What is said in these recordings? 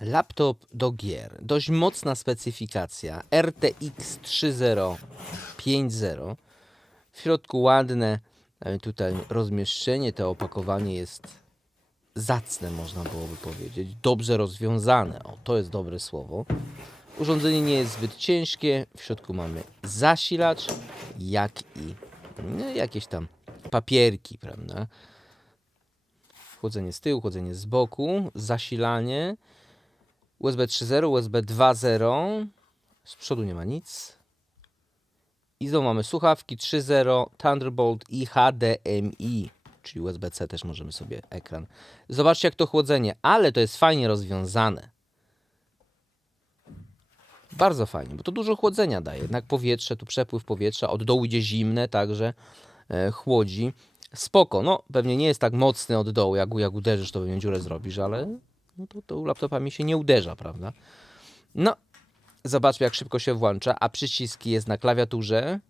Laptop do gier. Dość mocna specyfikacja. RTX 3050. W środku ładne tutaj rozmieszczenie. To opakowanie jest zacne, można byłoby powiedzieć. Dobrze rozwiązane. O, to jest dobre słowo. Urządzenie nie jest zbyt ciężkie. W środku mamy zasilacz, jak i no, jakieś tam papierki, prawda? Chłodzenie z tyłu, chłodzenie z boku, zasilanie. USB 3.0, USB 2.0. Z przodu nie ma nic. I znowu mamy słuchawki 3.0, Thunderbolt i HDMI, czyli USB-C też możemy sobie ekran. Zobaczcie jak to chłodzenie, ale to jest fajnie rozwiązane. Bardzo fajnie, bo to dużo chłodzenia daje. Jednak powietrze, tu przepływ powietrza, od dołu idzie zimne, także e, chłodzi. Spoko, no pewnie nie jest tak mocny od dołu, jak, jak uderzysz, to pewnie dziurę zrobisz, ale no to, to laptopami się nie uderza, prawda? No, zobaczmy jak szybko się włącza, a przyciski jest na klawiaturze.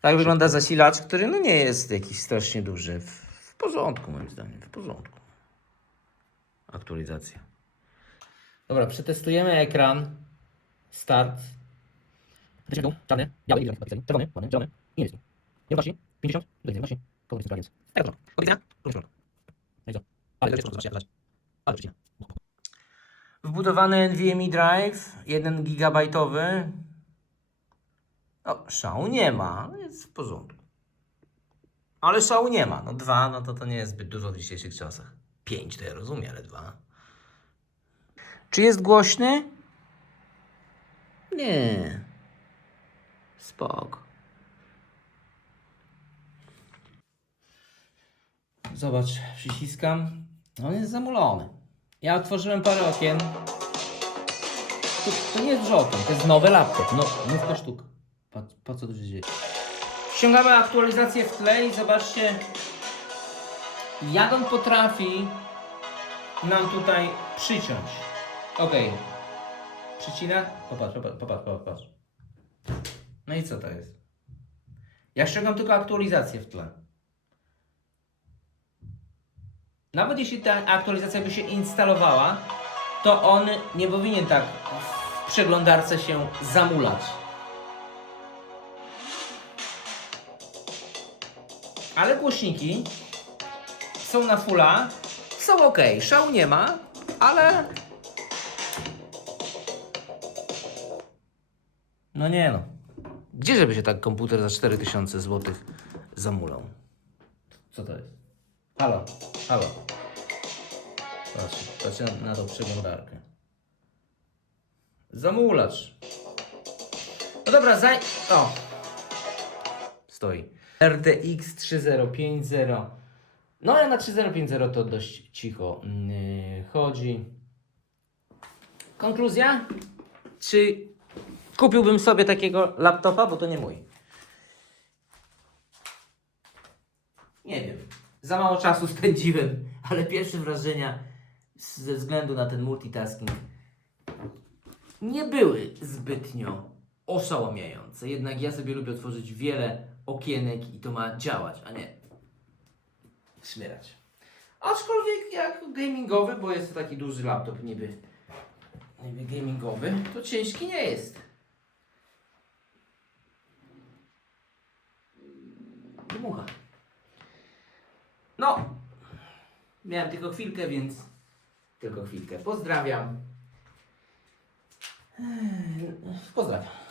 Tak wygląda zasilacz, który no nie jest jakiś strasznie duży. W, w porządku moim zdaniem, w porządku. Aktualizacja. Dobra, przetestujemy ekran. Start. Wyciąg dół, czarny, biały. Czerwony, ładny, zielony i niebieski. Jednocześnie 50, tutaj jednocześnie, koło jest Tak, to. Do widzenia. Również No i co? Ale to jest. Wbudowany NVMe Drive, 1 gigabajtowy. O, szału nie ma, no jest w porządku. Ale szału nie ma. No dwa, no to to nie jest zbyt dużo w dzisiejszych czasach. Pięć to ja rozumiem, ale dwa. Czy jest głośny? Nie. Spoko. Zobacz, przyciskam. On jest zamulony. Ja otworzyłem parę okien. To, to nie jest dużo okien, to jest nowy laptop. No, nówka sztuk. Po, po co to się dzieje? Ściągamy aktualizację w tle i zobaczcie, jak on potrafi nam tutaj przyciąć. Ok. Przycina? Popatrz, popatrz, popatrz, popatrz. No i co to jest? Ja ściągam tylko aktualizację w tle. Nawet jeśli ta aktualizacja by się instalowała, to on nie powinien tak w przeglądarce się zamulać. Ale głośniki są na fulla, są ok, szału nie ma, ale... No nie no. Gdzie żeby się tak komputer za 4000 zł zamulał? Co to jest? Halo, halo. Patrz, patrzę na tą przeglądarkę. Zamulacz. No dobra, zaj... O! Stoi. RTX 3050. No ale na 3050 to dość cicho yy, chodzi. Konkluzja? Czy kupiłbym sobie takiego laptopa, bo to nie mój? Nie wiem. Za mało czasu spędziłem, ale pierwsze wrażenia ze względu na ten multitasking nie były zbytnio oszałamiające. Jednak ja sobie lubię otworzyć wiele okienek i to ma działać, a nie szmierać. Aczkolwiek jak gamingowy, bo jest to taki duży laptop niby, niby gamingowy, to ciężki nie jest. Dmucha. No, miałem tylko chwilkę, więc tylko chwilkę. Pozdrawiam. Eee, Pozdrawiam.